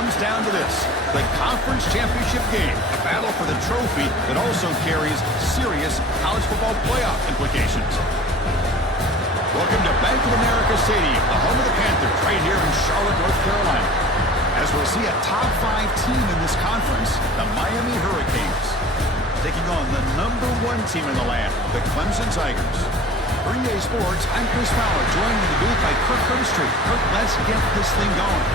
comes down to this, the conference championship game, a battle for the trophy that also carries serious college football playoff implications. Welcome to Bank of America Stadium, the home of the Panthers, right here in Charlotte, North Carolina. As we'll see a top 5 team in this conference, the Miami Hurricanes, taking on the #1 team in the land, the Clemson Tigers. For EA Sports, I'm Chris Fowler, joined in the booth by Kirk Herbstreit. Kirk, let's get this thing going.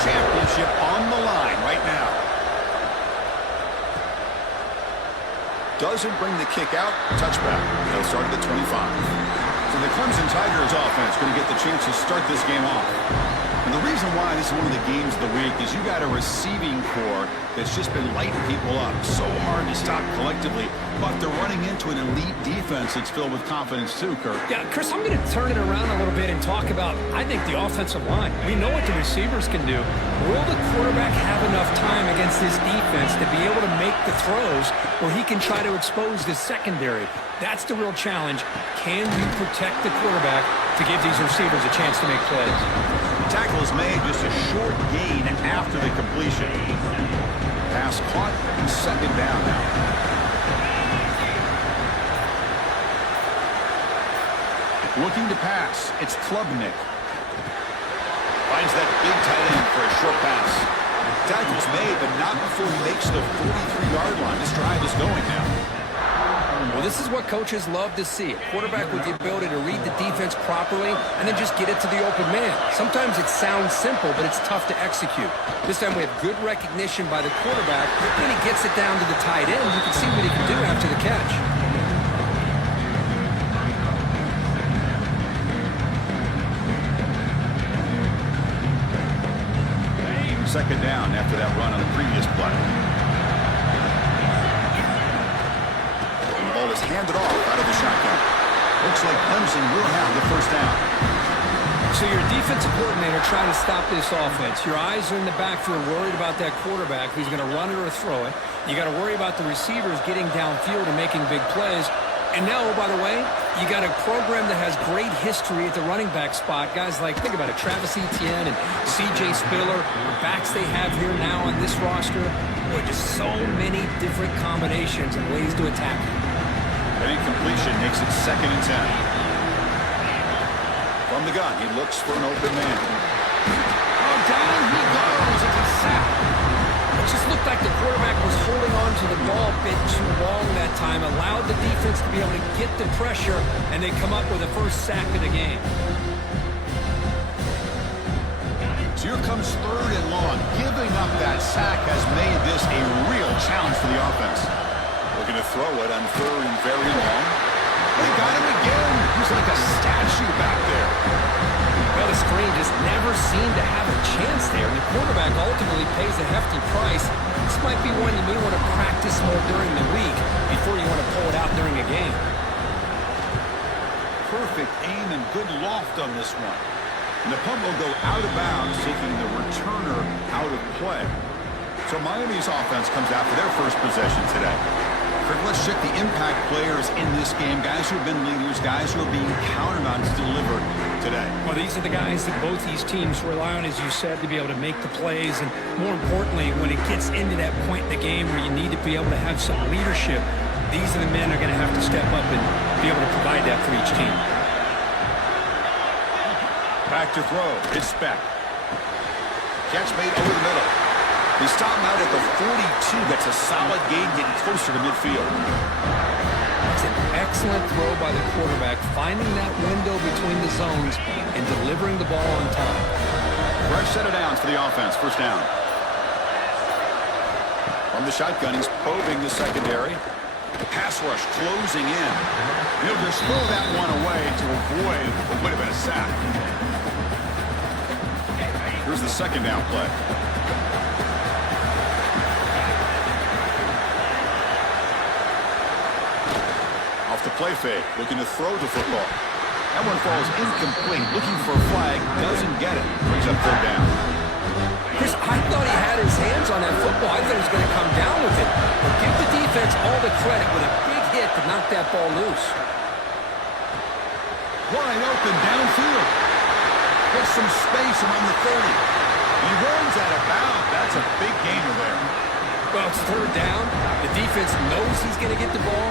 Championship on the line right now. Doesn't bring the kick out. Touchback. They'll start at the 25. So the Clemson Tigers offense going to get the chance to start this game off. And the reason why this is one of the games of the week is you got a receiving core that's just been lighting people up. So hard to stop collectively, but they're running into an elite defense that's filled with confidence too, Kirk. Yeah, Chris, I'm going to turn it around a little bit and talk about, I think, the offensive line. We know what the receivers can do. Will the quarterback have enough time against this defense to be able to make the throws where he can try to expose the secondary? That's the real challenge. Can you protect the quarterback to give these receivers a chance to make plays? Tackle is made, just a short gain after the completion. Pass caught, and second down now. Looking to pass, it's Klubnik. Finds that big tight end for a short pass. Tackle's made, but not before he makes the 43-yard line. This drive is going now. Well, this is what coaches love to see. A quarterback with the ability to read the defense properly and then just get it to the open man. Sometimes it sounds simple, but it's tough to execute. This time we have good recognition by the quarterback. When he gets it down to the tight end, you can see what he can do after the catch. Second down after that run on the previous play. Ball is handed off out of the shotgun. Looks like Clemson will have the first down. So your defensive coordinator trying to stop this offense. Your eyes are in the backfield worried about that quarterback who's going to run it or throw it. You got to worry about the receivers getting downfield and making big plays. And now, oh, by the way, you got a program that has great history at the running back spot. Guys like, think about it, Travis Etienne and C.J. Spiller, the backs they have here now on this roster. Boy, just so many different combinations and ways to attack it. An incompletion makes it 2nd and 10. From the gun, he looks for an open man. Oh, down he goes. It's a sack. It just looked like the quarterback was holding on to the ball a bit too long that time, allowed the defense to be able to get the pressure, and they come up with the first sack of the game. So here comes 3rd and long. Giving up that sack has made this a real challenge for the offense. Looking to throw it on 3rd and very long. They got him again. He's like a statue back there. Well, the screen just never seemed to have a chance there. The quarterback ultimately pays a hefty price. This might be one you may want to practice more during the week before you want to pull it out during a game. Perfect aim and good loft on this one. And the punt will go out of bounds, taking the returner out of play. So Miami's offense comes out for their first possession today. Let's check the impact players in this game. Guys who have been leaders, guys who are being counted on to deliver today. Well, these are the guys that both these teams rely on, as you said, to be able to make the plays. And more importantly, when it gets into that point in the game where you need to be able to have some leadership, these are the men who are going to have to step up and be able to provide that for each team. Back to throw. It's back. Catch made over the middle. They stop him out at the 42. That's a solid gain, getting closer to midfield. It's an excellent throw by the quarterback, finding that window between the zones and delivering the ball on time. Fresh set of downs for the offense. First down. From the shotgun, he's probing the secondary. Pass rush closing in. He'll just throw that one away to avoid what would have been a sack. Here's the second down play. play fake, looking to throw the football. That one falls incomplete. Looking for a flag, doesn't get it. Brings up third down. Chris, I thought he had his hands on that football. I thought he was going to come down with it. But give the defense all the credit with a big hit to knock that ball loose. Wide open downfield. Gets some space around the 30. He runs out of bounds. That's a big gainer there. Well, it's third down. The defense knows he's going to get the ball.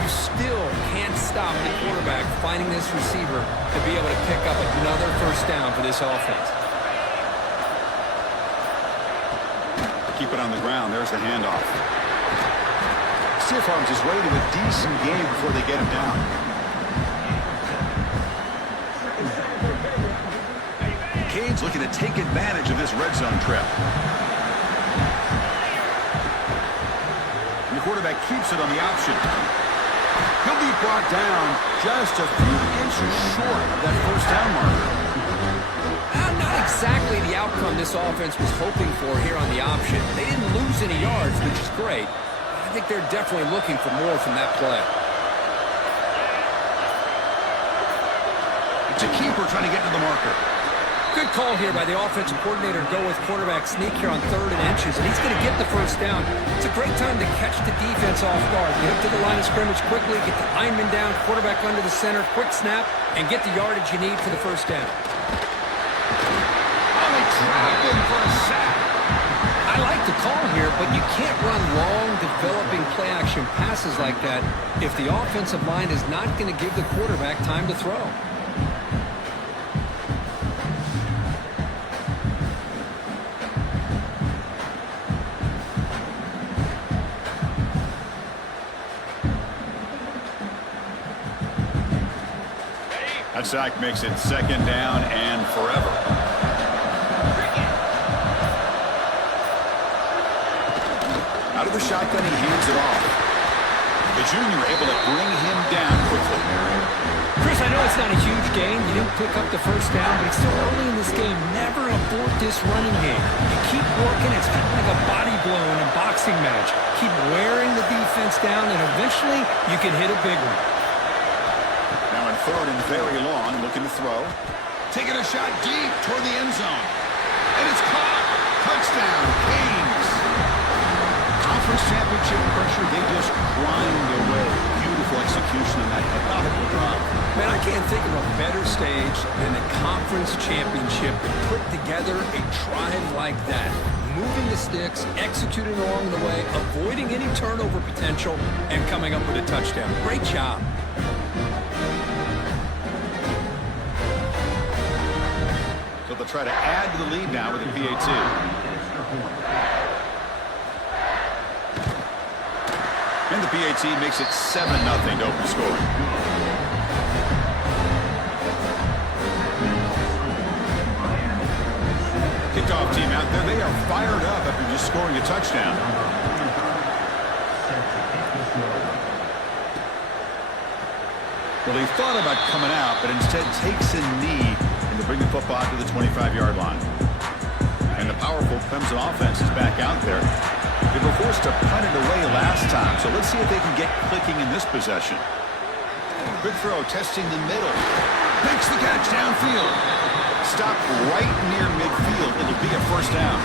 You still can't stop the quarterback finding this receiver to be able to pick up another first down for this offense. Keep it on the ground. There's the handoff. Stiff arms his way to a decent game before they get him down. Cade's looking to take advantage of this red zone trip. And the quarterback keeps it on the option. He'll be brought down just a few inches short of that first down marker. Not exactly the outcome this offense was hoping for here on the option. They didn't lose any yards, which is great. I think they're definitely looking for more from that play. It's a keeper trying to get to the marker. Good call here by the offensive coordinator to go with quarterback sneak here on 3rd and inches, and he's going to get the first down. It's a great time to catch the defense off guard. Get up to the line of scrimmage quickly, get the lineman down, quarterback under the center, quick snap, and get the yardage you need for the first down. Oh, they trap him for a sack. I like the call here, but you can't run long, developing play-action passes like that if the offensive line is not going to give the quarterback time to throw. That sack makes it 2nd down and forever. Out of the shotgun, he hands it off. The junior able to bring him down quickly. Chris, I know it's not a huge gain. You didn't pick up the first down, but it's still early in this game. Never abort this running game. You keep working. It's kind of like a body blow in a boxing match. Keep wearing the defense down, and eventually you can hit a big one. Now in 3rd and very long, looking to throw. Taking a shot deep toward the end zone. And it's caught. Touchdown, Canes. Conference championship pressure, they just grind away. Beautiful execution on that methodical drive. Man, I can't think of a better stage than the conference championship to put together a drive like that. Moving the sticks, executing along the way, avoiding any turnover potential, and coming up with a touchdown. Great job. So they'll try to add to the lead now with a PAT. And the PAT makes it 7-0 to open scoring. Kickoff team out there. They are fired up after just scoring a touchdown. Well, he thought about coming out, but instead takes a knee and to bring the football to the 25-yard line. And the powerful Clemson offense is back out there. They were forced to punt it away last time, so let's see if they can get clicking in this possession. Good throw, testing the middle. Makes the catch downfield. Stopped right near midfield. It'll be a first down.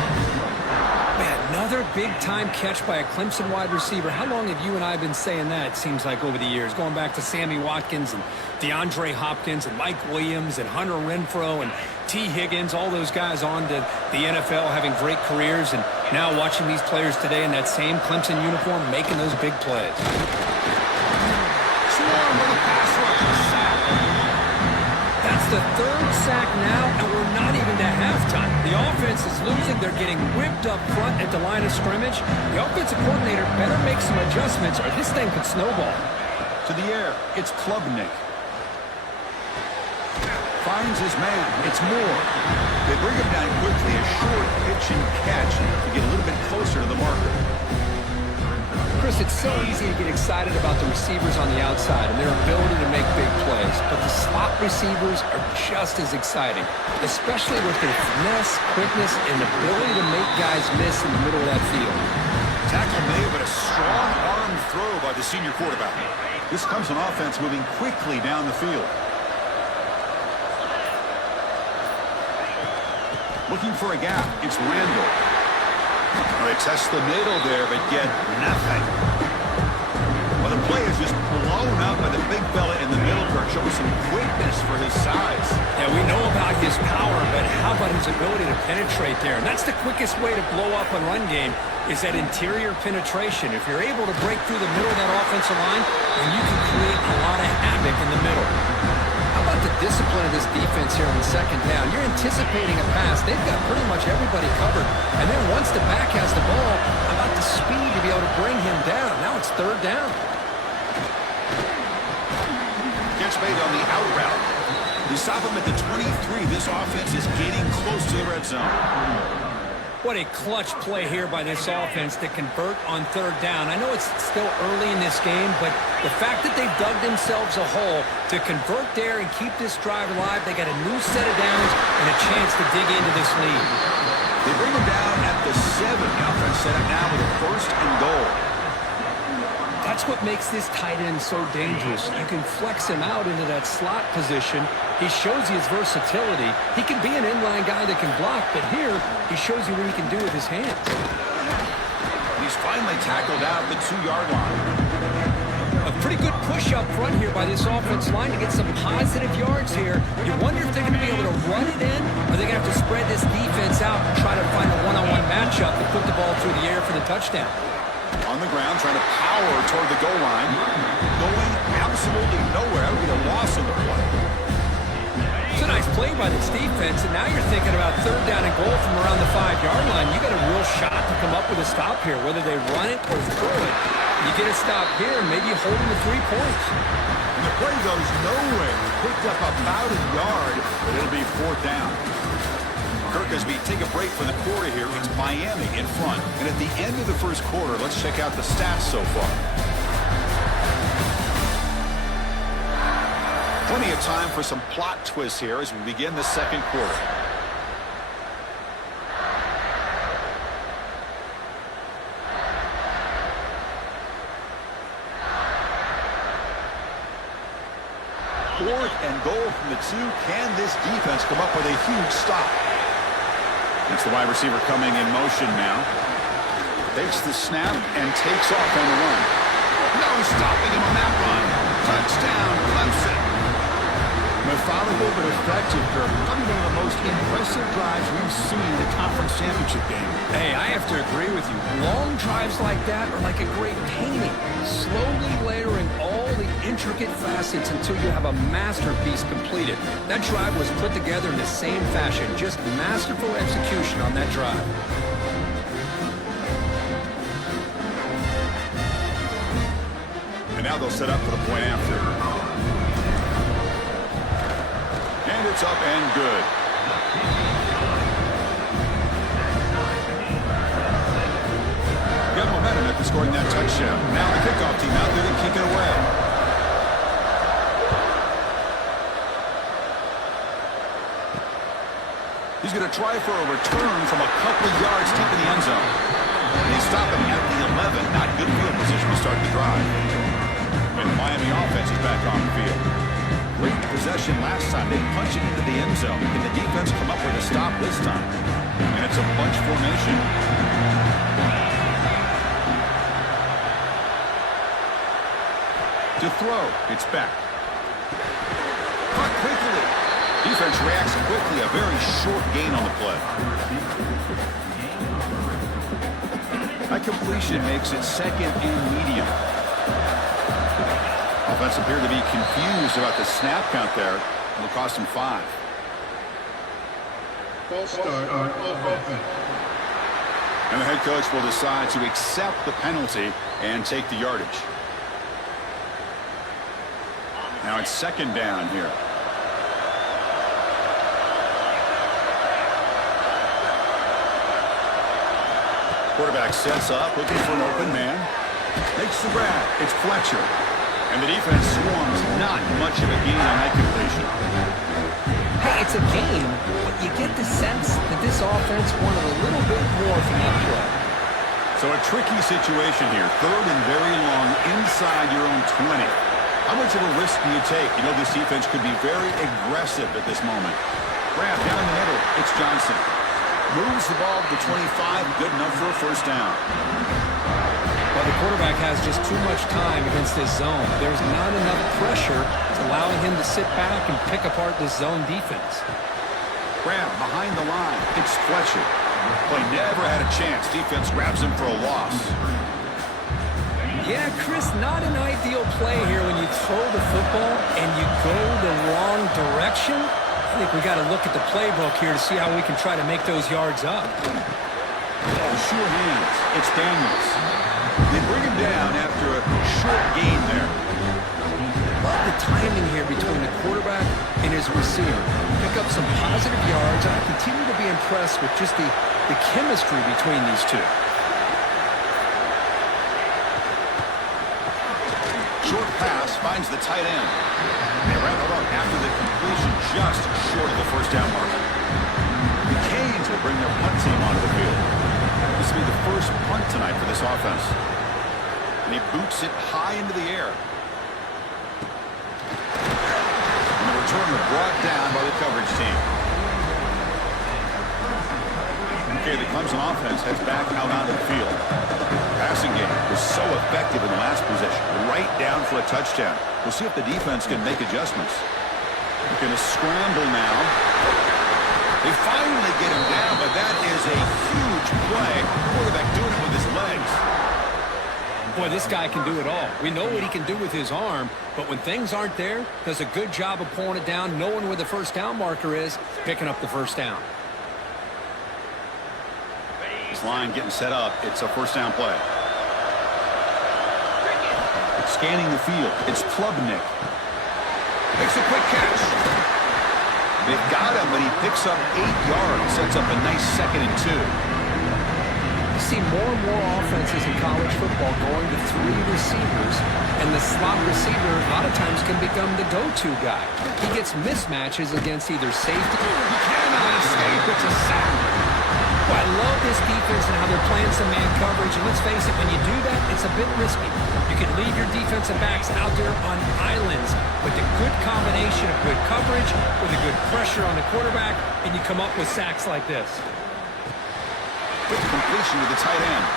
Man, another big-time catch by a Clemson wide receiver. How long have you and I been saying that, it seems like, over the years? Going back to Sammy Watkins and DeAndre Hopkins and Mike Williams and Hunter Renfrow and T. Higgins, all those guys on to the NFL having great careers, and now watching these players today in that same Clemson uniform making those big plays. Swarm with a pass rush. Sack. That's the 3rd sack now, and we're not even to halftime. The offense is losing. They're getting whipped up front at the line of scrimmage. The offensive coordinator better make some adjustments or this thing could snowball. To the air, it's Klubnik. Finds his man. It's Moore. They bring him down quickly. A short pitch and catch to get a little bit closer to the marker. Chris, it's so easy to get excited about the receivers on the outside and their ability to make big plays, but the slot receivers are just as exciting, especially with their finesse, quickness, and ability to make guys miss in the middle of that field. Tackle made, but a strong arm throw by the senior quarterback. This Clemson offense moving quickly down the field. Looking for a gap. It's Randall. They test the middle there, but get nothing. Well, the play is just blown up by the big fella in the middle, Kirk, showing some quickness for his size. Yeah, we know about his power, but how about his ability to penetrate there? And that's the quickest way to blow up a run game, is that interior penetration. If you're able to break through the middle of that offensive line, then you can create a lot of havoc in the middle. How about the discipline of this defense here on the second down? You're anticipating a pass. They've got pretty much everybody covered. And then once the back has the ball, how about the speed to be able to bring him down? Now it's third down. Gets made on the out route. They stop him at the 23. This offense is getting close to the red zone. What a clutch play here by this offense to convert on third down. I know it's still early in this game, but the fact that they've dug themselves a hole to convert there and keep this drive alive, they got a new set of downs and a chance to dig into this lead. They bring him down at the 7. The offense set up now with a first and goal. That's what makes this tight end so dangerous. You can flex him out into that slot position. He shows you his versatility. He can be an inline guy that can block, but here he shows you what he can do with his hands. He's finally tackled out the 2-yard line. A pretty good push up front here by this offense line to get some positive yards here. You wonder if they're going to be able to run it in, or they're going to have to spread this defense out and try to find a one-on-one matchup to put the ball through the air for the touchdown. On the ground, trying to power toward the goal line. Going absolutely nowhere. That would be a loss of the play. It's a nice play by this defense, and now you're thinking about third down and goal from around the 5-yard line. You got a real shot to come up with a stop here, whether they run it or throw it. You get a stop here, and maybe you hold them to 3 points. And the play goes nowhere. Picked up about a yard, but it'll be 4th down. Kirk, as we take a break for the quarter here, it's Miami in front. And at the end of the first quarter, let's check out the stats so far. Plenty of time for some plot twists here as we begin the second quarter. Fourth and goal from the 2. Can this defense come up with a huge stop? It's the wide receiver coming in motion now. Takes the snap and takes off on the run. No stopping him on that run. Touchdown, Clemson. Methodical but effective, Kirk. Probably one of the most impressive drives we've seen in the conference championship game. Hey, I have to agree with you. Long drives like that are like a great painting. Slowly layering all the intricate facets until you have a masterpiece completed. That drive was put together in the same fashion. Just masterful execution on that drive. And now they'll set up for the point after. And it's up and good. Got momentum after scoring that touchdown. Now the kickoff team out there to kick it away. He's going to try for a return from a couple yards deep in the end zone. And they stop him at the 11. Not good field position to start the drive. And the Miami offense is back on the field. Great possession last time. They punch it into the end zone. Can the defense come up with a stop this time? And it's a bunch formation. To throw, it's back. Caught quickly. Defense reacts quickly. A very short gain on the play. That completion makes it 2nd and medium. Offense appeared to be confused about the snap count there. It'll cost him 5. False start on offense. And the head coach will decide to accept the penalty and take the yardage. Now it's 2nd down here. Quarterback sets up, looking for an open man. Makes the grab. It's Fletcher. And the defense swarms. Not much of a gain on that completion. Hey, it's a game, but you get the sense that this offense wanted a little bit more from that play. So a tricky situation here. Third and very long inside your own 20. How much of a risk do you take? You know this defense could be very aggressive at this moment. Grab down the middle. It's Johnson. Moves the ball to the 25. Good enough for a first down. Well, the quarterback has just too much time against this zone. There's not enough pressure allowing him to sit back and pick apart this zone defense. Grab behind the line. It's Fletcher. Play never had a chance. Defense grabs him for a loss. Yeah, Chris, not an ideal play here when you throw the football and you go the wrong direction. I think we got to look at the playbook here to see how we can try to make those yards up. Sure hands. It's Daniels. They bring him down after a short gain there. Love the timing here between the quarterback and his receiver. Pick up some positive yards, and I continue to be impressed with just the chemistry between these two. Short pass finds the tight end. They wrap it up after the completion just short of the first down mark. The Canes will bring their punt team onto the field. This will be the first punt tonight for this offense. And he boots it high into the air. And the return was brought down by the coverage team. Okay, the Clemson offense heads back out onto the field. Passing game was so effective in the last possession. Right down for a touchdown. We'll see if the defense can make adjustments. They're going to scramble now. They finally get him down, but that is a huge play. Quarterback doing it with his legs. Boy, this guy can do it all. We know what he can do with his arm, but when things aren't there, does a good job of pulling it down, knowing where the first down marker is, picking up the first down. This line getting set up. It's a first down play. Scanning the field. It's Klubnik. Makes a quick catch. They've got him, but he picks up 8 yards. Sets up a nice 2nd and 2. You see more and more offenses in college football going to 3 receivers, and the slot receiver a lot of times can become the go-to guy. He gets mismatches against either safety. He cannot escape. It's a sack. Well, I love this defense and how they're playing some man coverage, and let's face it, when you do that, it's a bit risky. You can leave your defensive backs out there on islands with a good combination of good coverage, with a good pressure on the quarterback, and you come up with sacks like this. Quick completion to the tight end.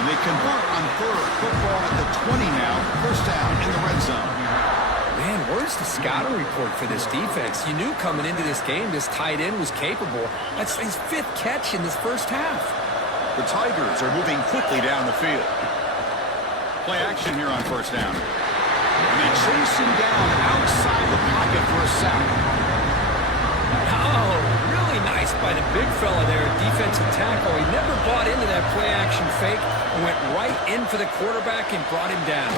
And they convert on third. Football at the 20 now. First down in the red zone. Man, where's the scouting report for this defense? You knew coming into this game this tight end was capable. That's his 5th catch in this first half. The Tigers are moving quickly down the field. Play action here on first down. And they chase him down outside the pocket for a sack. Oh, really nice by the big fella there, defensive tackle. He never bought into that play action fake and went right in for the quarterback and brought him down.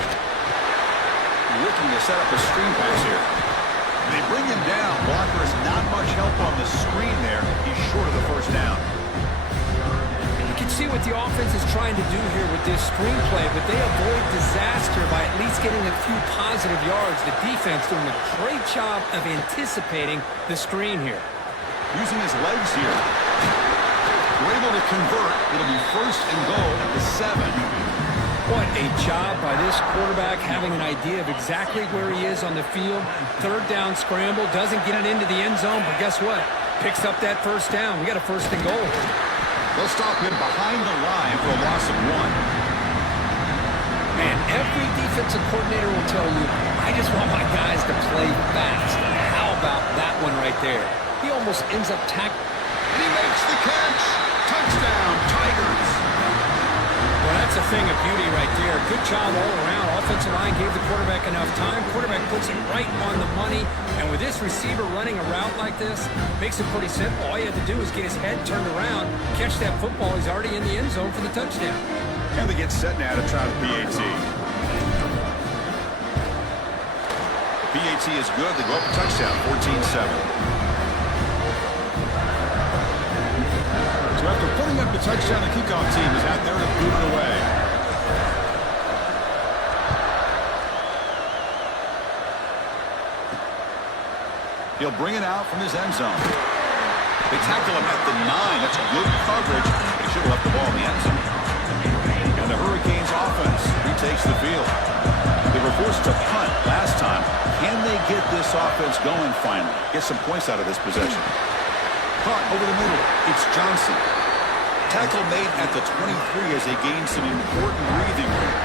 Looking to set up a screen pass here. They bring him down. Blockers not much help on the screen there. He's short of the first down. You can see what the offense is trying to do here with this screenplay, but they avoid disaster by at least getting a few positive yards. The defense doing a great job of anticipating the screen here. Using his legs here. We're able to convert. It'll be first and goal at the 7. What a job by this quarterback, having an idea of exactly where he is on the field. Third down scramble, doesn't get it into the end zone, but guess what? Picks up that first down. We got a first and goal. They'll stop him behind the line for a loss of 1. Man, every defensive coordinator will tell you, I just want my guys to play fast. How about that one right there? He almost ends up tackling. And he makes the catch. Touchdown, Tigers. Well, that's a thing of beauty right there. Good job all around. Offensive line gave the quarterback enough time. Quarterback puts it right on the money. And with this receiver running a route like this, makes it pretty simple. All you have to do is get his head turned around, catch that football. He's already in the end zone for the touchdown. And they get set now to try the PAT. PAT is good. They go up a touchdown, 14-7. So after putting up the touchdown, the kickoff team is out there to boot it away. He'll bring it out from his end zone. They tackle him at the 9. That's good coverage. They should have left the ball in the end zone. takes the field. They were forced to punt last time. Can they get this offense going finally? Get some points out of this possession. Caught over the middle. It's Johnson. Tackle made at the 23 as they gain some important breathing room.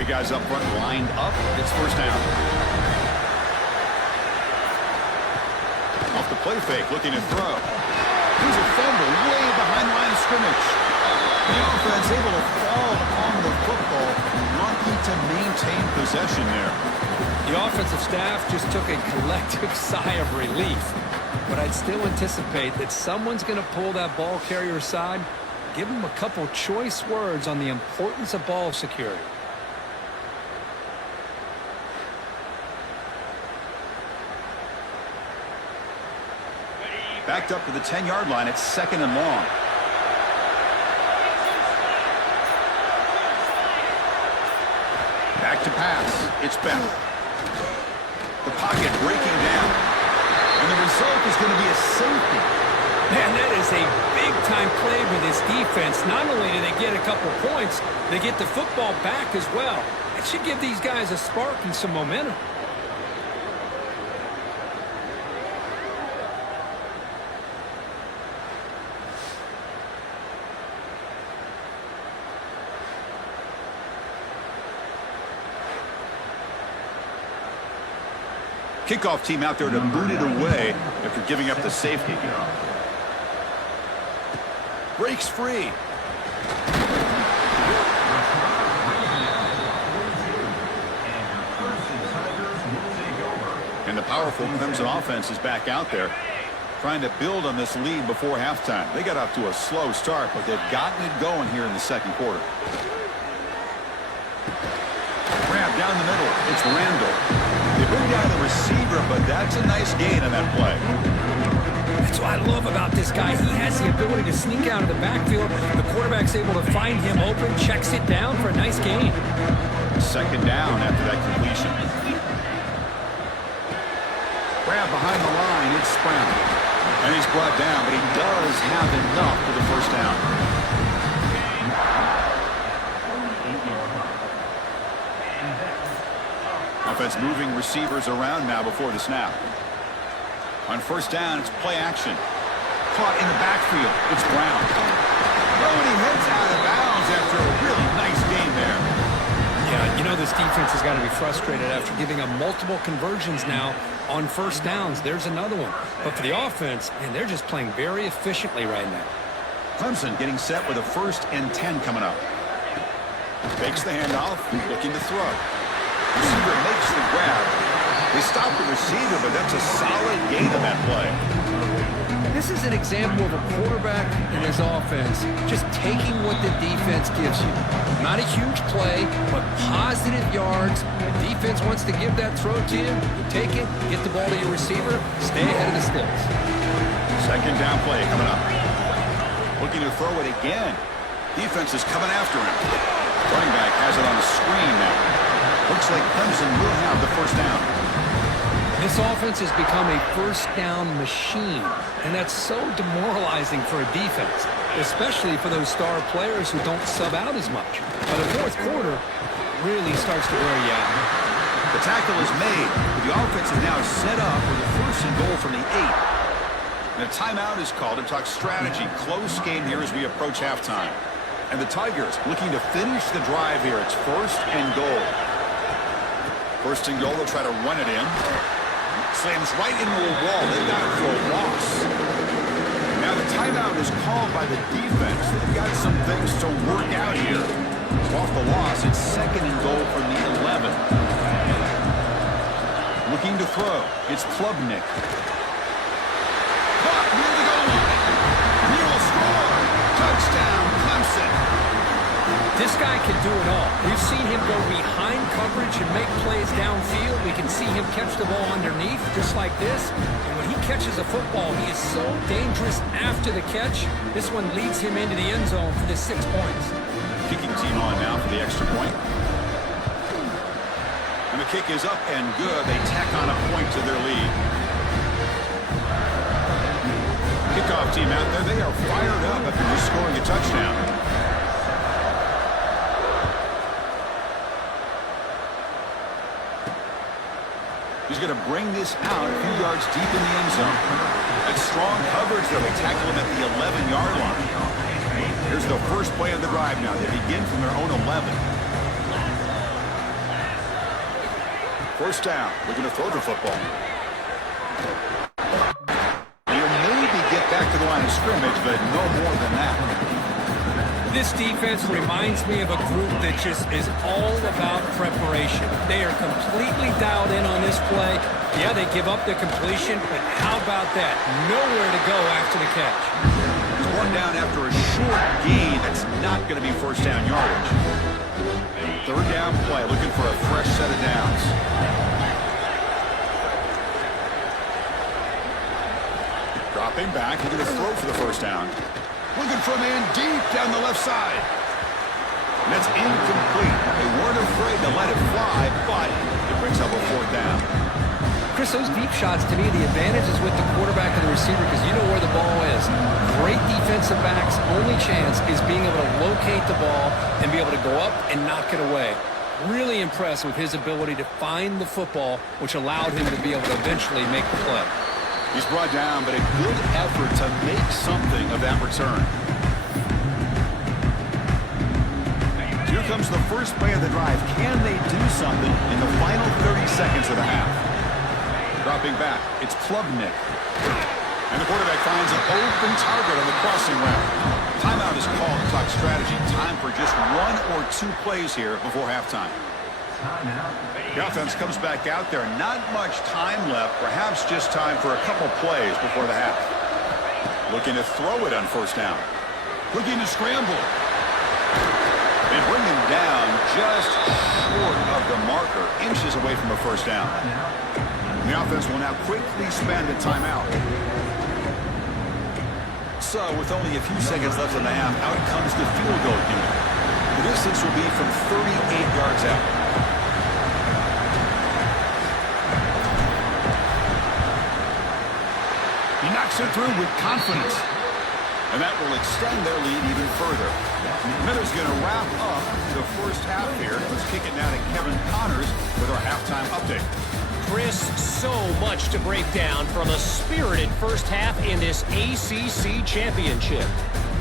The guys up front lined up. It's first down. Off the play fake, looking to throw. Here's a fumble way behind the line of scrimmage. The offense able to fall on the football, lucky to maintain possession there. The offensive staff just took a collective sigh of relief. But I'd still anticipate that someone's going to pull that ball carrier aside, give him a couple choice words on the importance of ball security. Backed up to the 10-yard line. It's second and long. Back to pass. It's Bell. The pocket breaking down. And the result is going to be a safety. Man, that is a big-time play for this defense. Not only do they get a couple points, they get the football back as well. It should give these guys a spark and some momentum. Kickoff team out there to boot it away after giving up the safety. Breaks free. And the powerful Clemson offense is back out there, trying to build on this lead before halftime. They got off to a slow start, but they've gotten it going here in the second quarter. Grab down the middle. It's Randall. They bring down the receiver, but that's a nice gain on that play. That's what I love about this guy. He has the ability to sneak out of the backfield. The quarterback's able to find him open, checks it down for a nice gain. Second down after that completion. Grab behind the line. It's Brown. And he's brought down, but he does have enough for the first down. Offense moving receivers around now before the snap. On first down, it's play action. Caught in the backfield. It's Brown. Oh, and he heads out of bounds after a really nice game there. Yeah, you know this defense has got to be frustrated after giving up multiple conversions now on first downs. There's another one. But for the offense, man, they're just playing very efficiently right now. Clemson getting set with a 1st and 10 coming up. Fakes the handoff, looking to throw. Receiver makes the grab. They stop the receiver, but that's a solid gain on that play. This is an example of a quarterback and his offense just taking what the defense gives you. Not a huge play, but positive yards. The defense wants to give that throw to you. You take it, get the ball to your receiver, stay ahead of the sticks. Second down play coming up. Looking to throw it again. Defense is coming after him. Running back has it on the screen now. Looks like Clemson will have the first down. This offense has become a first down machine, and that's so demoralizing for a defense, especially for those star players who don't sub out as much. By the fourth quarter, really starts to wear you out. The tackle is made. The offense is now set up with a 1st and goal from the 8. And a timeout is called to talk strategy. Close game here as we approach halftime. And the Tigers looking to finish the drive here. It's 1st and goal. 1st and goal, they'll try to run it in. Slams right into a wall. They've got it for a loss. Now the timeout is called by the defense. They've got some things to work out here. Off the loss, it's 2nd and goal from the 11. Looking to throw. It's Klubnik. Caught near the goal line. He will score. Touchdown, Clemson. This guy can do it all. We've seen him go behind coverage and make plays downfield. We can see him catch the ball underneath, just like this. And when he catches a football, he is so dangerous after the catch. This one leads him into the end zone for the 6 points. Kicking team on now for the extra point. And the kick is up and good. They tack on a point to their lead. Kickoff team out there. They are fired up after just scoring a touchdown. He's going to bring this out a few yards deep in the end zone. That's strong coverage, though. They tackle him at the 11-yard line. Here's the first play of the drive now. They begin from their own 11. First down, looking to throw the football. He'll maybe get back to the line of scrimmage, but no more than that. This defense reminds me of a group that just is all about preparation. They are completely dialed in on this play. Yeah, they give up the completion, but how about that? Nowhere to go after the catch. He's one down after a short gain. That's not going to be first down yardage. Third down play, looking for a fresh set of downs. Dropping back, he's going to throw for the first down. Looking for a man deep down the left side. And that's incomplete. They weren't afraid to let it fly, but it brings up a fourth down. Chris, those deep shots, to me, the advantage is with the quarterback and the receiver because you know where the ball is. Great defensive backs' only chance is being able to locate the ball and be able to go up and knock it away. Really impressed with his ability to find the football, which allowed him to be able to eventually make the play. He's brought down, but a good effort to make something of that return. Here comes the first play of the drive. Can they do something in the final 30 seconds of the half? Dropping back, it's Klubnik. And the quarterback finds an open target on the crossing route. Timeout is called to talk strategy. Time for just one or two plays here before halftime. The offense comes back out there. Not much time left. Perhaps just time for a couple plays before the half. Looking to throw it on first down. Looking to scramble. They bring him down just short of the marker. Inches away from a first down. The offense will now quickly spend a timeout. So with only a few seconds left in the half, out comes the field goal unit. The distance will be from 38 yards out. He knocks it through with confidence. And that will extend their lead even further. Miller's going to wrap up the first half here. Let's kick it now to Kevin Connors with our halftime update. Chris, so much to break down from a spirited first half in this ACC Championship.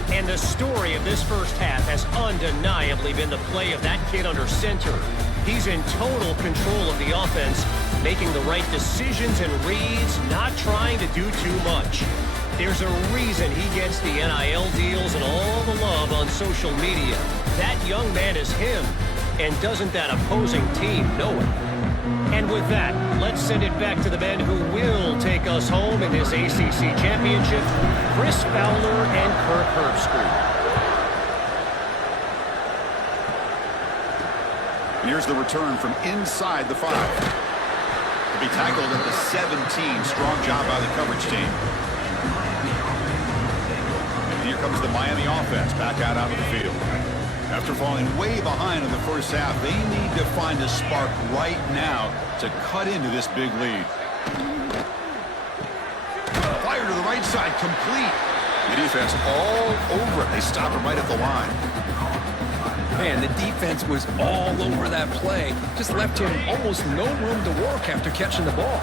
And the story of this first half has undeniably been the play of that kid under center. He's in total control of the offense, making the right decisions and reads, not trying to do too much. There's a reason he gets the NIL deals and all the love on social media. That young man is him, and doesn't that opposing team know it? And with that, let's send it back to the men who will take us home in this ACC Championship, Chris Fowler and Kirk Herbstreit. Here's the return from inside the 5. To be tackled at the 17. Strong job by the coverage team. And here comes the Miami offense back out onto the field. After falling way behind in the first half, they need to find a spark right now to cut into this big lead. Fire to the right side, complete. The defense all over it. They stop him right at the line. Man, the defense was all over that play. Just left him almost no room to work after catching the ball.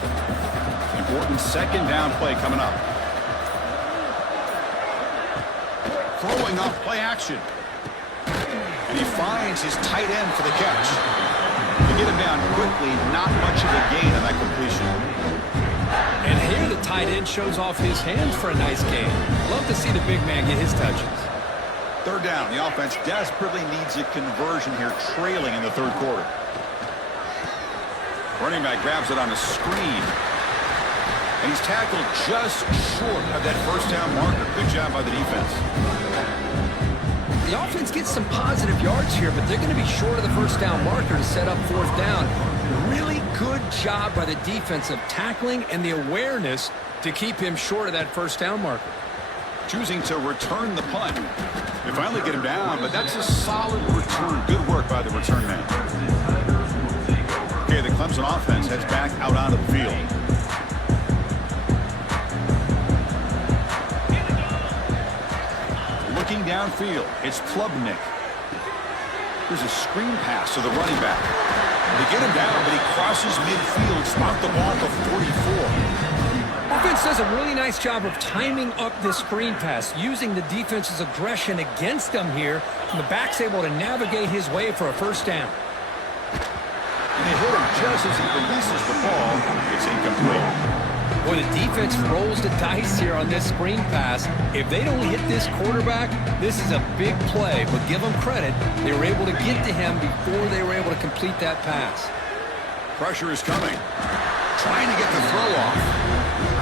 Important second down play coming up. Throwing off play action. And he finds his tight end for the catch. To get him down quickly, not much of a gain on that completion. And here the tight end shows off his hands for a nice gain. Love to see the big man get his touches. Third down. The offense desperately needs a conversion here, trailing in the third quarter. Running back grabs it on a screen. And he's tackled just short of that first down marker. Good job by the defense. The offense gets some positive yards here, but they're going to be short of the first down marker to set up fourth down. Really good job by the defense of tackling and the awareness to keep him short of that first down marker. Choosing to return the punt. They finally get him down, but that's a solid return. Good work by the return man. Okay, the Clemson offense heads back out onto the field. Looking downfield, it's Klubnik. Here's a screen pass to the running back. They get him down, but he crosses midfield, spot the ball for 44. Offense does a really nice job of timing up this screen pass, using the defense's aggression against them here, and the back's able to navigate his way for a first down. And they hit him just as he releases the ball. It's incomplete. Well, the defense rolls the dice here on this screen pass. If they don't hit this quarterback, this is a big play, but give them credit. They were able to get to him before they were able to complete that pass. Pressure is coming. Trying to get the throw off.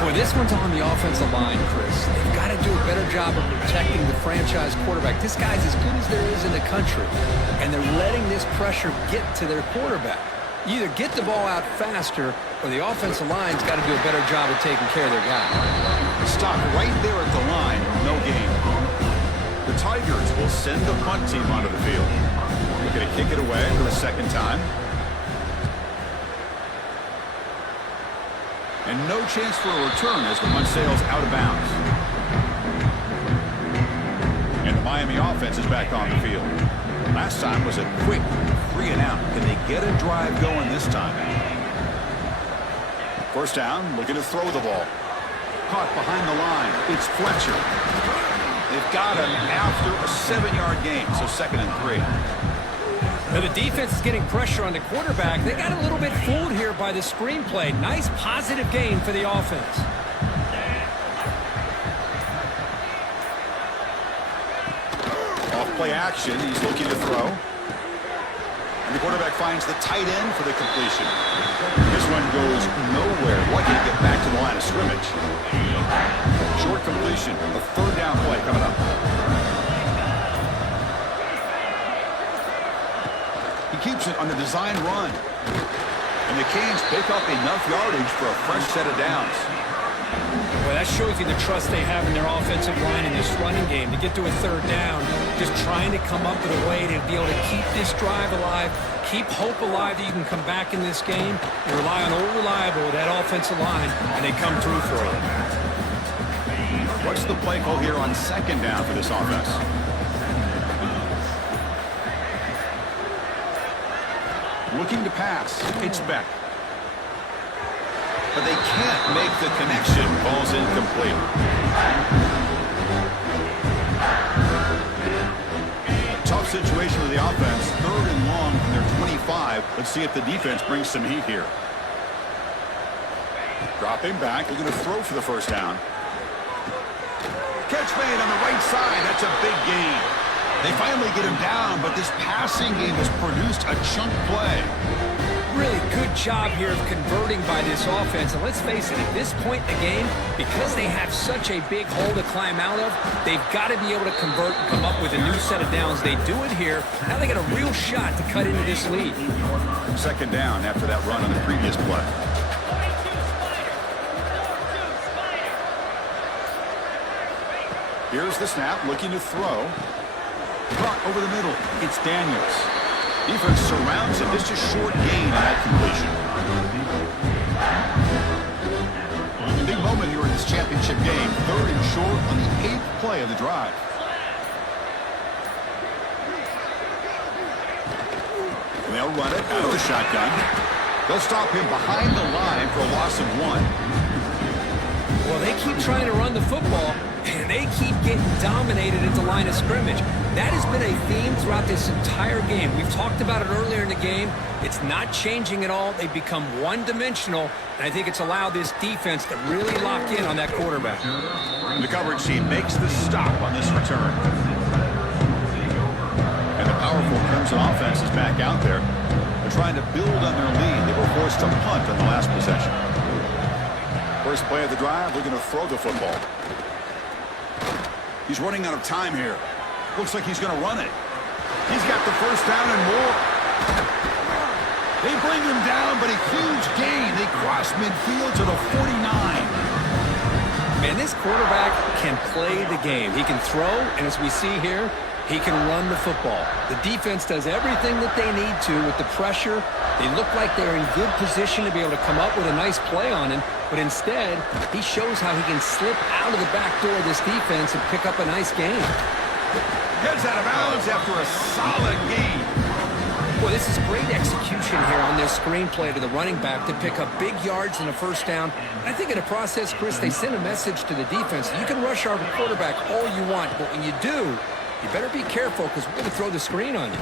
Boy, this one's on the offensive line, Chris. They've got to do a better job of protecting the franchise quarterback. This guy's as good as there is in the country, and they're letting this pressure get to their quarterback. You either get the ball out faster, or the offensive line's got to do a better job of taking care of their guy. Stop right there at the line. No gain. The Tigers will send the punt team onto the field. They're going to kick it away for the second time. And no chance for a return as the punt sails out of bounds. And the Miami offense is back on the field. Last time was a quick 3 and out. Can they get a drive going this time? First down, looking to throw the ball. Caught behind the line. It's Fletcher. They've got him after a 7-yard gain, so 2nd and 3. Now the defense is getting pressure on the quarterback. They got a little bit fooled here by the screenplay. Nice positive gain for the offense. Off play action, he's looking to throw. And the quarterback finds the tight end for the completion. This one goes nowhere. Lucky to get back to the line of scrimmage. Short completion, a 3rd down play coming up. He keeps it on the design run. And the Canes pick up enough yardage for a fresh set of downs. Well, that shows you the trust they have in their offensive line in this running game. To get to a 3rd down, just trying to come up with a way to be able to keep this drive alive, keep hope alive that you can come back in this game. You rely on old reliable, that offensive line, and they come through for you. What's the play call here on 2nd down for this offense? Looking to pass. It's Beck. But they can't make the connection. Ball's incomplete. Tough situation for the offense. 3rd and long from their 25. Let's see if the defense brings some heat here. Dropping back. They're going to throw for the first down. Catch made on the right side. That's a big gain. They finally get him down, but this passing game has produced a chunk play. Really good job here of converting by this offense. And let's face it, at this point in the game, because they have such a big hole to climb out of, they've got to be able to convert and come up with a new set of downs. They do it here. Now they got a real shot to cut into this lead. 2nd down after that run on the previous play. Here's the snap, looking to throw. Caught over the middle. It's Daniels. Defense surrounds him. Just a short gain on that completion. Big moment here in this championship game. 3rd and short on the 8th play of the drive. And they'll run it out of the shotgun. They'll stop him behind the line for a loss of 1. Well, they keep trying to run the football, and they keep getting dominated at the line of scrimmage. That has been a theme throughout this entire game. We've talked about it earlier in the game. It's not changing at all. They've become one-dimensional, and I think it's allowed this defense to really lock in on that quarterback. The coverage team makes the stop on this return. And the powerful Clemson offense is back out there. They're trying to build on their lead. They were forced to punt on the last possession. First play of the drive, they're going to throw the football. He's running out of time here. Looks like he's going to run it. He's got the first down and more. They bring him down, but a huge gain. They cross midfield to the 49. Man, this quarterback can play the game. He can throw, and as we see here, he can run the football. The defense does everything that they need to with the pressure. They look like they're in good position to be able to come up with a nice play on him, but instead, he shows how he can slip out of the back door of this defense and pick up a nice gain. Gets out of bounds after a solid gain. Well, this is great execution here on their little screenplay to the running back to pick up big yards in the first down. I think in the process, Chris, they send a message to the defense. You can rush our quarterback all you want, but when you do, you better be careful because we're going to throw the screen on you.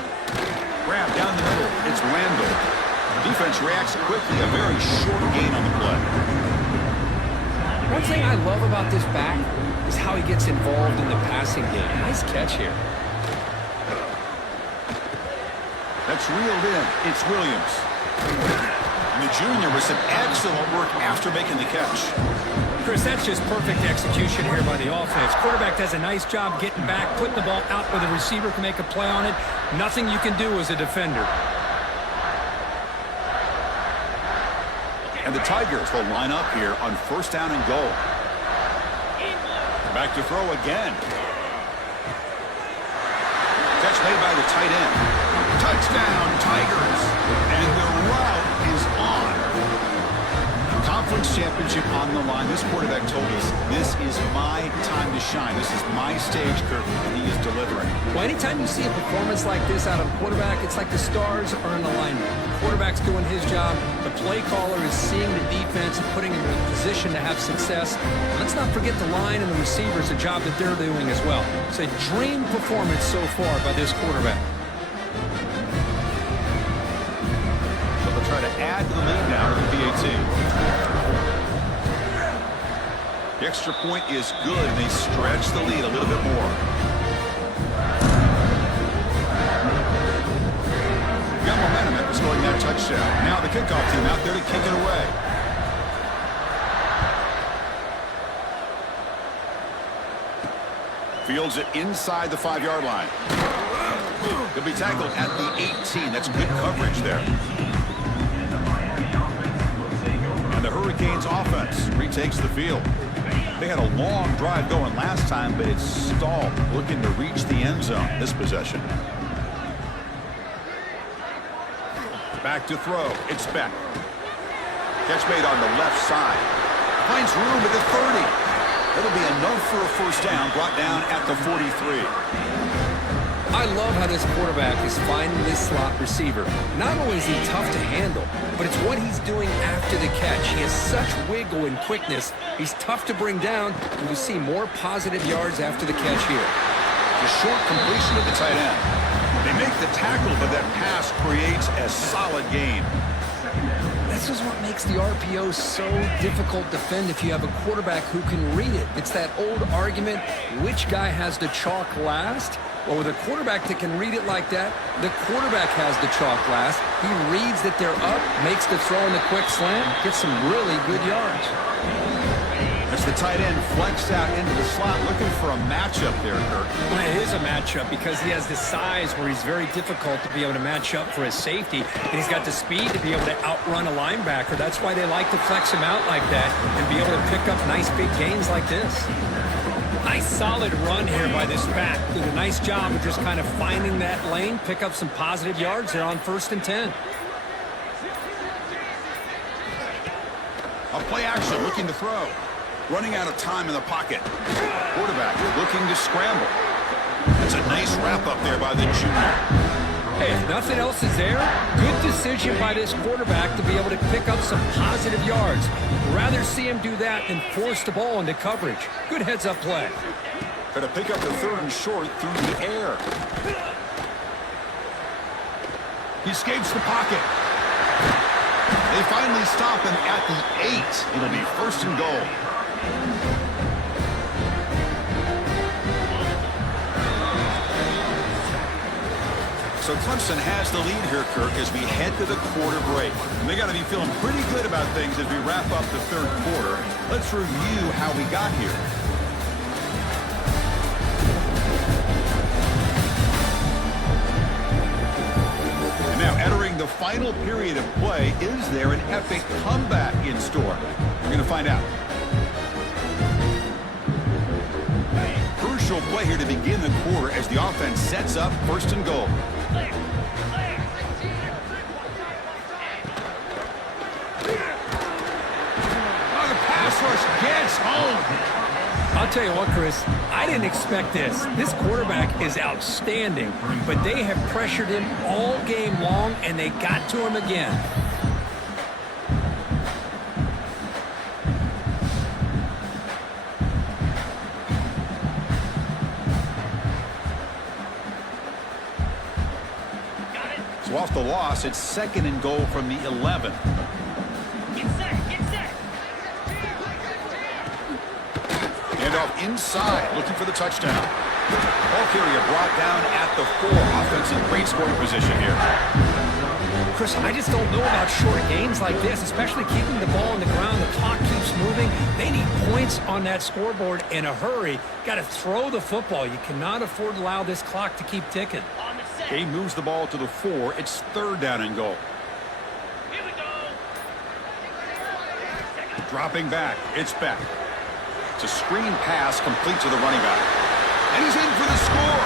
Grab down the middle. It's Randall. The defense reacts quickly. A very short gain on the play. One thing I love about this back is how he gets involved in the passing game. Nice catch here. That's reeled in. It's Williams. And the junior with some excellent work after making the catch. Chris, that's just perfect execution here by the offense. Quarterback does a nice job getting back, putting the ball out where the receiver can make a play on it. Nothing you can do as a defender. And the Tigers will line up here on first down and goal. Back to throw again. Catch made by the tight end. Touchdown, Tigers. And the route is on. Conference championship on the line. This quarterback told us, this is my time to shine. This is my stage, Kirk, and he is delivering. Well, anytime you see a performance like this out of a quarterback, it's like the stars are in alignment. The quarterback's doing his job. The play caller is seeing the defense and putting him in a position to have success. And let's not forget the line and the receivers, a job that they're doing as well. It's a dream performance so far by this quarterback. So they'll try to add to the lead now to the PAT. The extra point is good, and they stretch the lead a little bit more. Got momentum after scoring that touchdown. Now the kickoff team out there to kick it away. Fields it inside the 5-yard line. He'll be tackled at the 18. That's good coverage there. And the Hurricanes offense retakes the field. They had a long drive going last time, but it's stalled, looking to reach the end zone this possession. Back to throw. It's Beck. Catch made on the left side. Finds room at the 30. That'll be enough for a first down, brought down at the 43. I love how this quarterback is finding this slot receiver. Not only is he tough to handle, but it's what he's doing after the catch. He has such wiggle and quickness. He's tough to bring down, and you see more positive yards after the catch here. The short completion of the tight end. They make the tackle, but that pass creates a solid gain. This is what makes the RPO so difficult to defend if you have a quarterback who can read it. It's that old argument, which guy has the chalk last? Well, with a quarterback that can read it like that, the quarterback has the chalk last. He reads that they're up, makes the throw in the quick slant, gets some really good yards. As the tight end flexed out into the slot, looking for a matchup there, Kirk. Well, it is a matchup because he has the size where he's very difficult to be able to match up for his safety, and he's got the speed to be able to outrun a linebacker. That's why they like to flex him out like that and be able to pick up nice big gains like this. Nice solid run here by this back. Did a nice job of just kind of finding that lane, pick up some positive yards there on 1st and 10. A play action, looking to throw. Running out of time in the pocket. Quarterback looking to scramble. That's a nice wrap up there by the junior. Hey, if nothing else is there, good decision by this quarterback to be able to pick up some positive yards. Rather see him do that than force the ball into coverage. Good heads-up play. Going to pick up the 3rd and short through the air. He escapes the pocket. They finally stop him at the 8. It'll be 1st and goal. So Clemson has the lead here, Kirk, as we head to the quarter break. And they got to be feeling pretty good about things as we wrap up the 3rd quarter. Let's review how we got here. And now entering the final period of play, is there an epic comeback in store? We're going to find out. Crucial play here to begin the quarter as the offense sets up 1st and goal. Oh, the pass rush gets home. I'll tell you what, Chris, I didn't expect this. This quarterback is outstanding, but they have pressured him all game long, and they got to him again. So off the loss, it's 2nd and goal from the 11. Handoff inside, looking for the touchdown. Ball carrier brought down at the 4. Offensive great scoring position here. Chris, I just don't know about short gains like this, especially keeping the ball on the ground. The clock keeps moving. They need points on that scoreboard in a hurry. Got to throw the football. You cannot afford to allow this clock to keep ticking. He moves the ball to the 4. It's 3rd down and goal. Dropping back. It's Beck. It's a screen pass complete to the running back. And he's in for the score.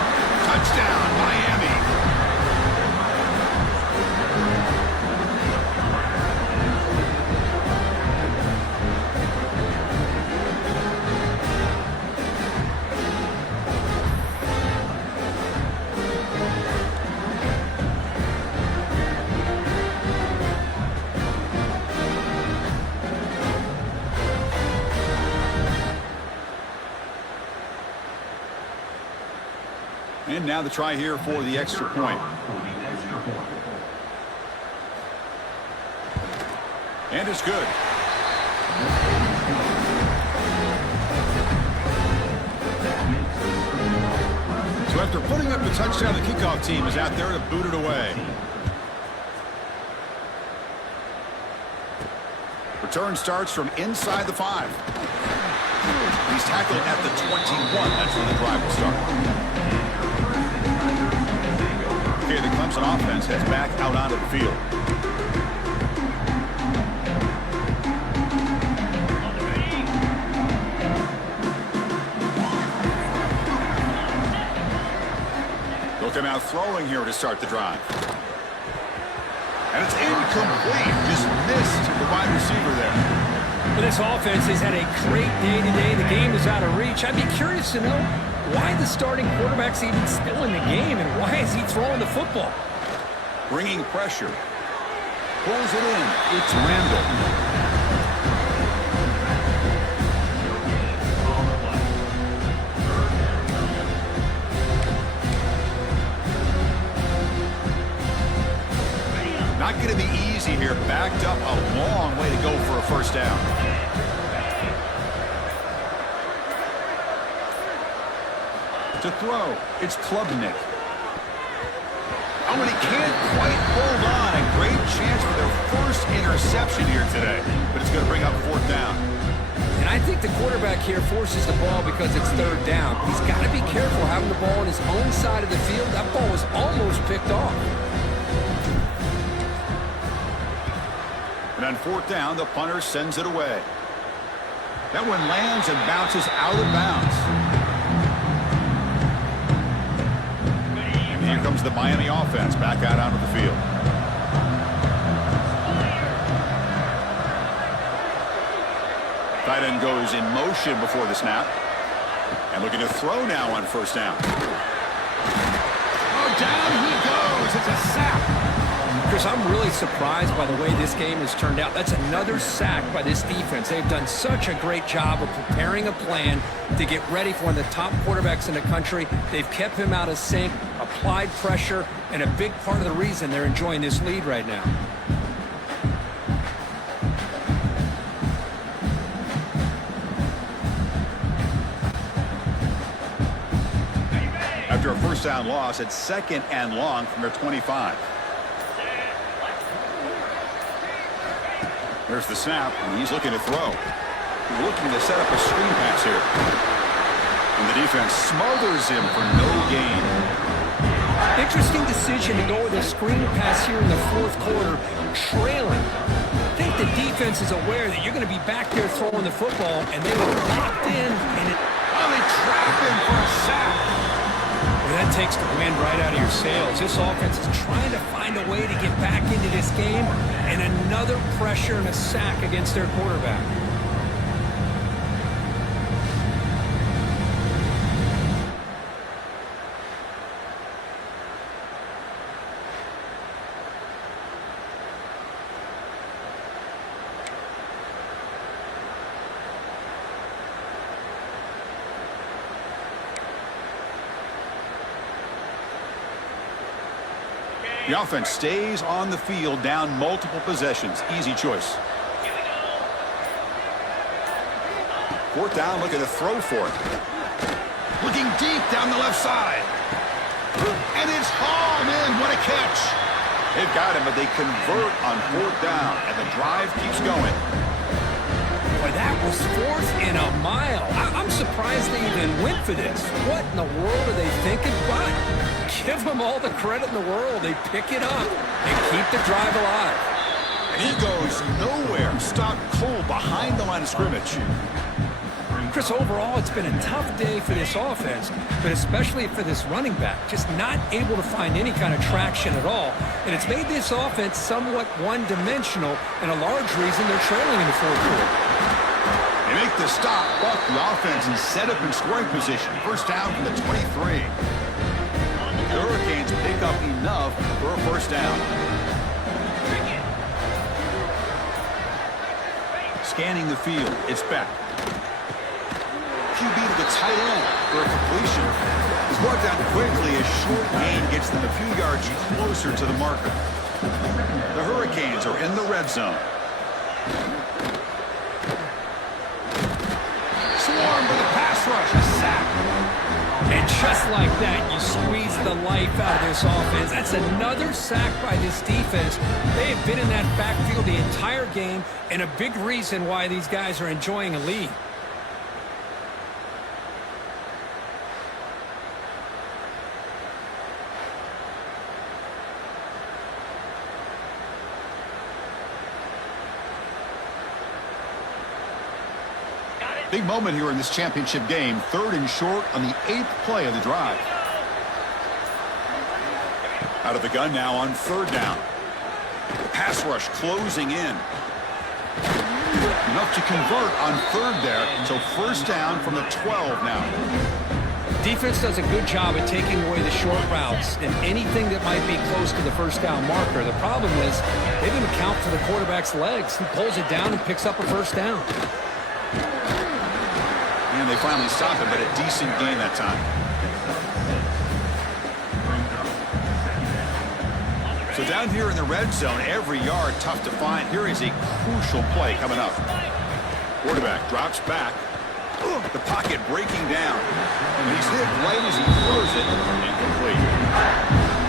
Touchdown, Miami. And now the try here for the extra point. And it's good. So after putting up the touchdown, the kickoff team is out there to boot it away. Return starts from inside the 5. He's tackled at the 21. That's where the drive will start. Okay, the Clemson offense heads back out onto the field. They'll come out throwing here to start the drive. And it's incomplete. Just missed the wide receiver there. Well, this offense has had a great day today. The game is out of reach. I'd be curious to know why the starting quarterback's even still in the game, and why is he throwing the football? Bringing pressure. Pulls it in. It's Randall. Not going to be easy here. Backed up a long way to go for a first down. To throw, it's Klubnik. Oh, and he can't quite hold on. A great chance for their first interception here today. But it's going to bring up 4th down. And I think the quarterback here forces the ball because it's 3rd down. He's got to be careful having the ball on his own side of the field. That ball was almost picked off. And on 4th down, the punter sends it away. That one lands and bounces out of bounds. Here comes the Miami offense back out onto the field. Tight end goes in motion before the snap. And looking to throw now on 1st down. Oh, down he goes. It's a sack. Chris, I'm really surprised by the way this game has turned out. That's another sack by this defense. They've done such a great job of preparing a plan to get ready for one of the top quarterbacks in the country. They've kept him out of sync, applied pressure, and a big part of the reason they're enjoying this lead right now. After a 1st down loss, it's 2nd and long from their 25. There's the snap, and he's looking to throw. He's looking to set up a screen pass here. And the defense smothers him for no gain. Interesting decision to go with a screen pass here in the 4th quarter, trailing. I think the defense is aware that you're going to be back there throwing the football, and they were locked in. And they trap him for a sack. Well, that takes the wind right out of your sails. This offense is trying to find a way to get back into this game, and another pressure and a sack against their quarterback. The offense stays on the field, down multiple possessions. Easy choice. Fourth down, looking to throw for it. Looking deep down the left side. And it's hauled in. What a catch. They've got him, but they convert on fourth down, and the drive keeps going. Boy, that was 4th and a mile. I'm surprised they even went for this. What in the world are they thinking? But give them all the credit in the world. They pick it up and keep the drive alive. And he goes nowhere. Stopped cold behind the line of scrimmage. Chris, overall, it's been a tough day for this offense, but especially for this running back. Just not able to find any kind of traction at all. And it's made this offense somewhat one-dimensional, and a large reason they're trailing in the fourth quarter. They make the stop, but the offense is set up in scoring position. First down from the 23. The Hurricanes pick up enough for a first down. Scanning the field, it's back. QB to the tight end for a completion. He's brought down quickly as short gain gets them a few yards closer to the marker. The Hurricanes are in the red zone. Swarm with a pass rush, a sack. And just like that, you squeeze the life out of this offense. That's another sack by this defense. They have been in that backfield the entire game, and a big reason why these guys are enjoying a lead. Big moment here in this championship game. 3rd and short on the 8th play of the drive. Out of the gun now on 3rd down. The pass rush closing in. Enough to convert on 3rd there. So first down from the 12 now. Defense does a good job at taking away the short routes and anything that might be close to the first down marker. The problem is they didn't account for the quarterback's legs. He pulls it down and picks up a first down. And they finally stop him, but a decent gain that time. So down here in the red zone, every yard tough to find. Here is a crucial play coming up. Quarterback drops back. The pocket breaking down. And he's hit right as he throws it. Incomplete.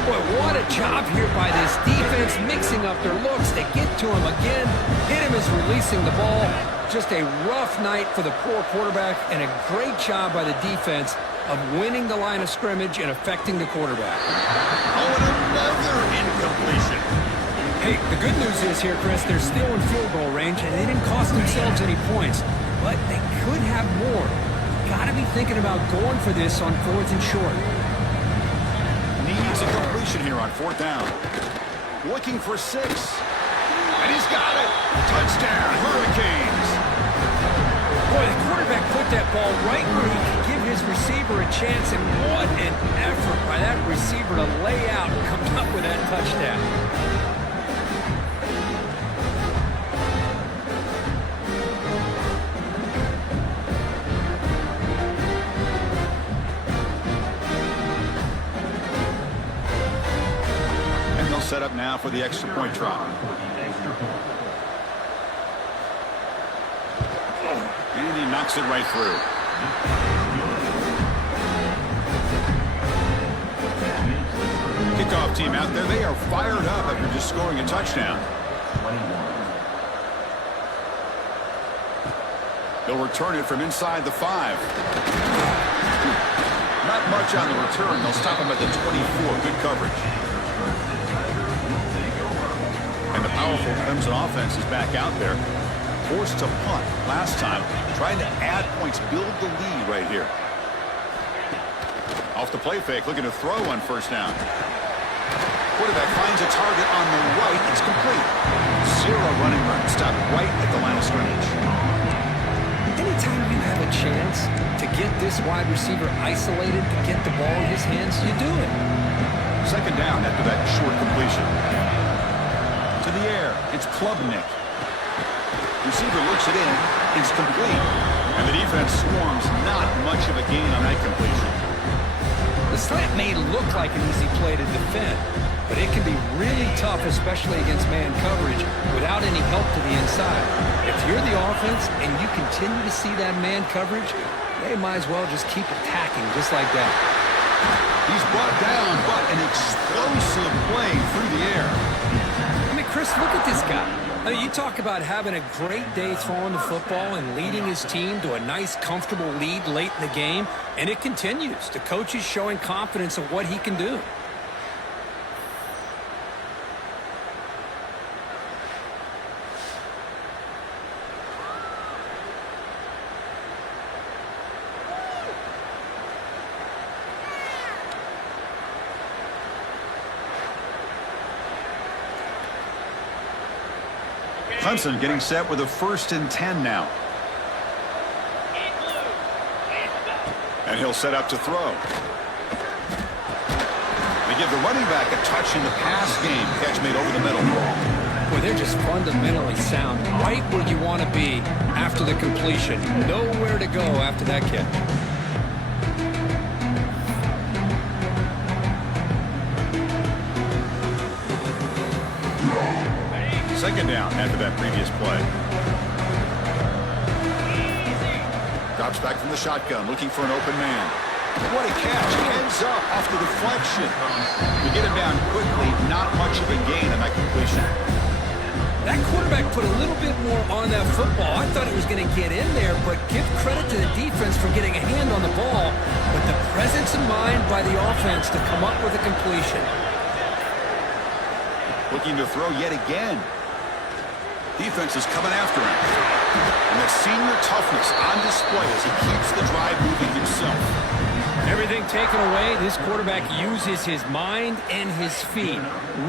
Boy, what a job here by this defense, mixing up their looks. They get to him again. Hit him as releasing the ball. Just a rough night for the poor quarterback, and a great job by the defense of winning the line of scrimmage and affecting the quarterback. Oh, and another incompletion. Hey, the good news is here, Chris, they're still in field goal range, and they didn't cost themselves any points, but they could have more. Got to be thinking about going for this on 4th and short. Needs a completion here on 4th down. Looking for 6. And he's got it. Touchdown, Hurricanes. Boy, the quarterback put that ball right where he could give his receiver a chance, and what an effort by that receiver to lay out and come up with that touchdown. And they'll set up now for the extra point try. And he knocks it right through. Kickoff team out there. They are fired up after just scoring a touchdown. They'll return it from inside the 5. Not much on the return. They'll stop him at the 24. Good coverage. And the powerful Clemson offense is back out there. Forced to punt last time, trying to add points, build the lead right here. Off the play fake, looking to throw on first down. Quarterback finds a target on the right. It's complete. 0 running room. Stopped right at the line of scrimmage. Anytime you have a chance to get this wide receiver isolated, to get the ball in his hands, you do it. Second down after that short completion. To the air, it's Klubnik. Receiver looks it in. It's complete. And the defense swarms. Not much of a gain on that completion. The slant may look like an easy play to defend, but it can be really tough, especially against man coverage, without any help to the inside. If you're the offense and you continue to see that man coverage, they might as well just keep attacking just like that. He's brought down, but an explosive play through the air. I mean, Chris, look at this guy. I mean, you talk about having a great day throwing the football and leading his team to a nice, comfortable lead late in the game, and it continues. The coach is showing confidence of what he can do. Clemson getting set with a 1st and 10 now. And he'll set up to throw. They give the running back a touch in the pass game. Catch made over the middle. Boy, they're just fundamentally sound, right where you want to be after the completion. Nowhere to go after that catch. 2nd down after that previous play. Drops back from the shotgun, looking for an open man. What a catch. Ends up off the deflection. You get him down quickly, not much of a gain on that completion. That quarterback put a little bit more on that football. I thought he was going to get in there, but give credit to the defense for getting a hand on the ball. But the presence of mind by the offense to come up with a completion. Looking to throw yet again. Defense is coming after him. And the senior toughness on display as he keeps the drive moving himself. Everything taken away, this quarterback uses his mind and his feet.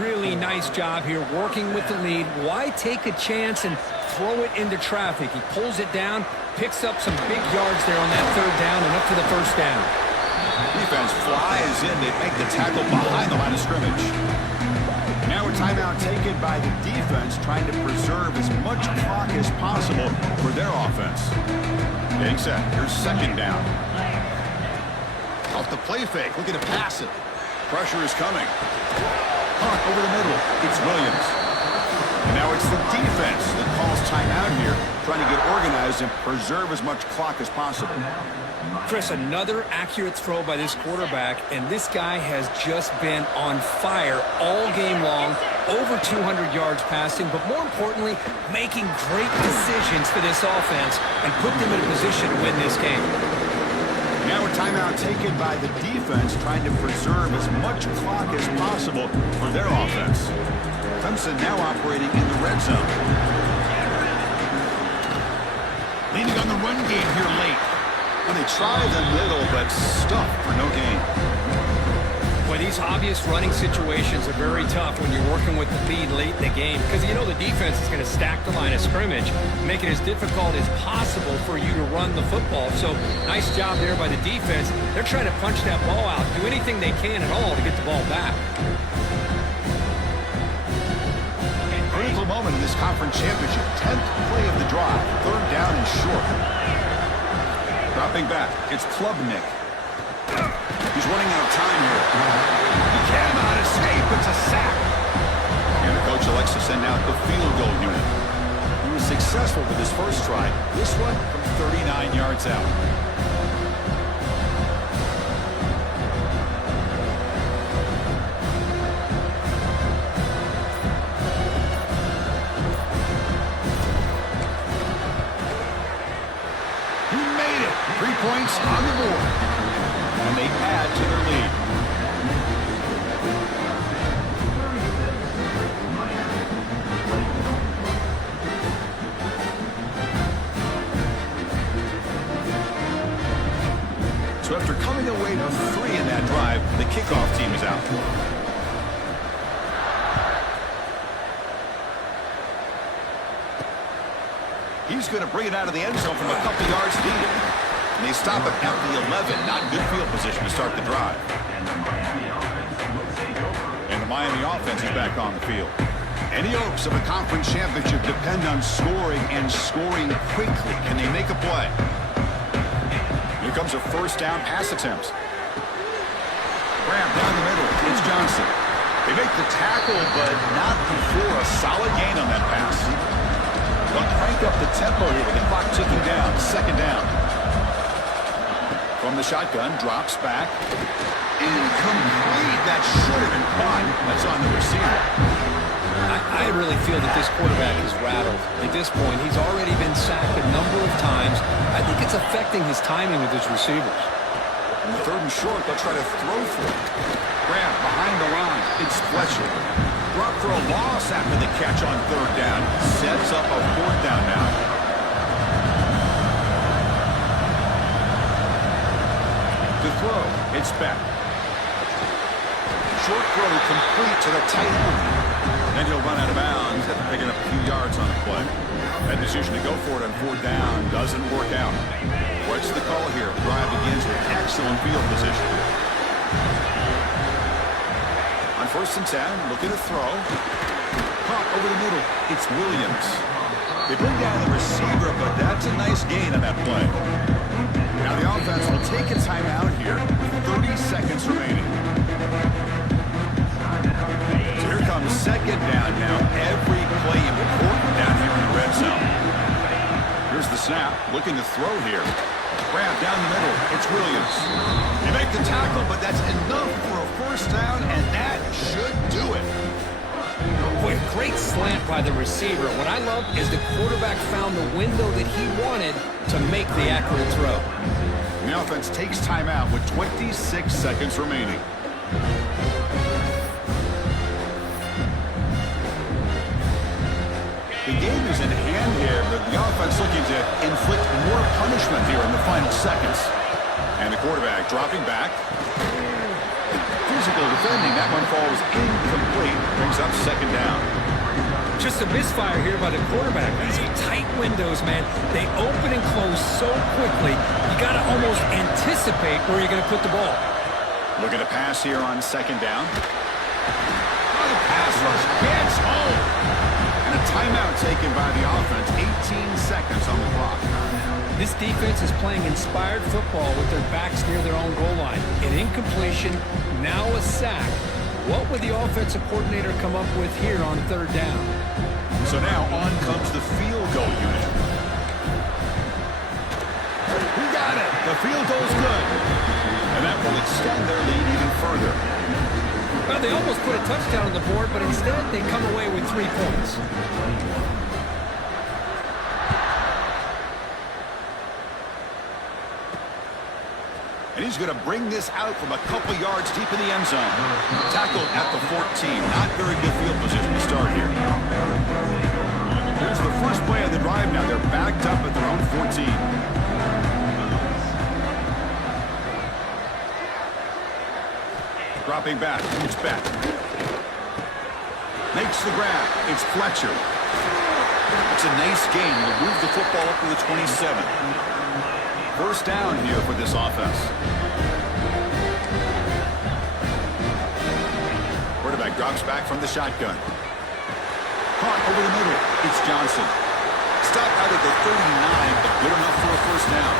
Really nice job here working with the lead. Why take a chance and throw it into traffic? He pulls it down, picks up some big yards there on that 3rd down and up for the 1st down. Defense flies in. They make the tackle behind the line of scrimmage. Now a timeout taken by the defense, trying to preserve as much clock as possible for their offense. Getting set. Here's 2nd down. Off the play fake. Looking to pass it. Pressure is coming. Hunt over the middle. It's Williams. And now it's the defense that calls timeout here, trying to get organized and preserve as much clock as possible. Chris, another accurate throw by this quarterback, and this guy has just been on fire all game long, over 200 yards passing, but more importantly, making great decisions for this offense and put them in a position to win this game. Now a timeout taken by the defense, trying to preserve as much clock as possible for their offense. Clemson now operating in the red zone. Leaning on the run game here late. And they try the middle, but stuffed for no gain. Well, these obvious running situations are very tough when you're working with the lead late in the game because you know the defense is going to stack the line of scrimmage, make it as difficult as possible for you to run the football. So, nice job there by the defense. They're trying to punch that ball out, do anything they can at all to get the ball back. Critical moment in this conference championship. 10th play of the drive. 3rd down and short. Dropping back, it's Klubnik. He's running out of time here. He cannot escape. It's a sack. And the coach elects to send out the field goal unit. He was successful with his first try. This one from 39 yards out. He made it. 3 points on the board. And they add to their lead. So after coming away with 3 in that drive, the kickoff team is out. He's going to bring it out of the end zone from a couple yards deep. And they stop it at the 11. Not good field position to start the drive. And the Miami offense is back on the field. Any hopes of a conference championship depend on scoring and scoring quickly. Can they make a play? Here comes a 1st down pass attempt. Grab down the middle. It's Johnson. They make the tackle, but not before a solid gain on that pass. They'll crank up the tempo here with the clock ticking down. Second down. From the shotgun, drops back. Incomplete. That should have been caught. That's on the receiver. I really feel that this quarterback is rattled. At this point, he's already been sacked a number of times. I think it's affecting his timing with his receivers. On the third and short, they'll try to throw for it. Grab behind the line. It's Fletcher. Drop for a loss after the catch on third down. Sets up a fourth down now. To throw, it's back. Short throw complete to the tight end. Then he'll run out of bounds after picking up a few yards on the play. That decision to go for it on fourth down doesn't work out. What's the call here? Drive begins with excellent field position. On 1st and 10, looking to throw. Caught over the middle. It's Williams. They bring down the receiver, but that's a nice gain on that play. Now the offense will take a timeout here with 30 seconds remaining. So here comes second down now. Every play important down here in the red zone. Here's the snap. Looking to throw here. Grab down the middle. It's Williams. They make the tackle, but that's enough for a first down, and that should do it. Boy, great slant by the receiver. What I love is the quarterback found the window that he wanted to make the accurate throw. The offense takes timeout with 26 seconds remaining. The game is in hand here, but the offense looking to inflict more punishment here in the final seconds. And the quarterback dropping back. Physical defending. That one falls incomplete. Brings up second down. Just a misfire here by the quarterback. These are tight windows, man. They open and close so quickly, you got to almost anticipate where you're going to put the ball. Look at a pass here on second down. Oh, the pass rush gets home. And a timeout taken by the offense. 18 seconds on the clock. This defense is playing inspired football with their backs near their own goal line. An incompletion, now a sack. What would the offensive coordinator come up with here on third down? So now on comes the field goal unit. We got it. The field goal's good. And that will extend their lead even further. Well, they almost put a touchdown on the board, but instead they come away with 3 points. And he's going to bring this out from a couple yards deep in the end zone. Tackled at the 14. Not very good field position to start here. Here's the first play of the drive now. They're backed up at their own 14. Dropping back. It's back. Makes the grab. It's Fletcher. It's a nice gain. He'll move the football up to the 27. First down here for this offense. Quarterback drops back from the shotgun. Caught over the middle. It's Johnson. Stop out at the 39, but good enough for a first down.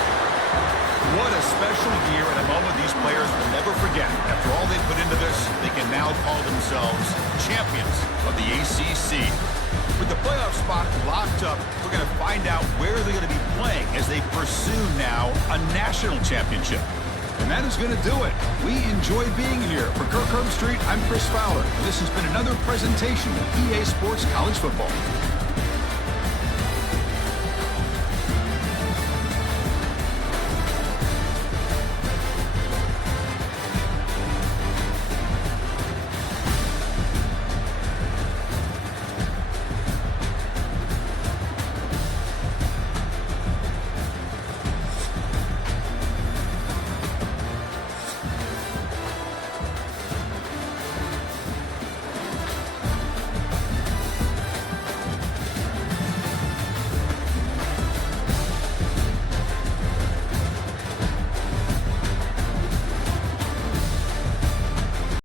What a special year and a moment these players will never forget. After all they put into this, they can now call themselves champions of the ACC. With the playoff spot locked up, we're going to find out where they're going to be playing as they pursue now a national championship. And that is going to do it. We enjoy being here. For Kirk Herbstreit, I'm Chris Fowler. This has been another presentation of EA Sports College Football.